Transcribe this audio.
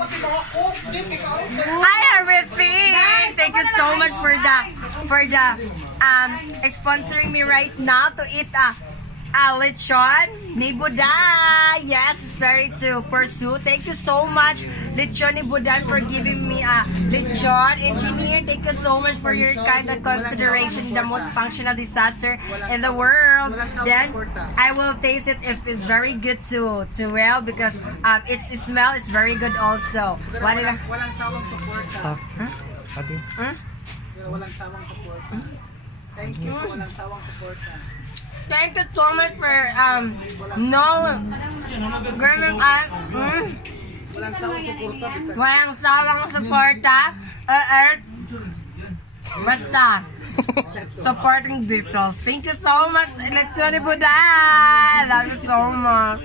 Hi, everything. Thank you so much for the sponsoring me right now to eat lechon ni Buda. Yes, it's very to pursue. Thank you so much, lechon ni Buda, for giving me lechon. Engineer, thank you so much for your kind of consideration. The most functional disaster in the world. Then I will taste it if it's very good to well, because its smell is very good also. Walang sawang suporta. Huh? Walang sawang suporta. Thank you. Walang sawang suporta. Thank you so much for walang sawang suporta. Basta supporting Beatles. Thank you so much, letchun ni Buda. Love you so much.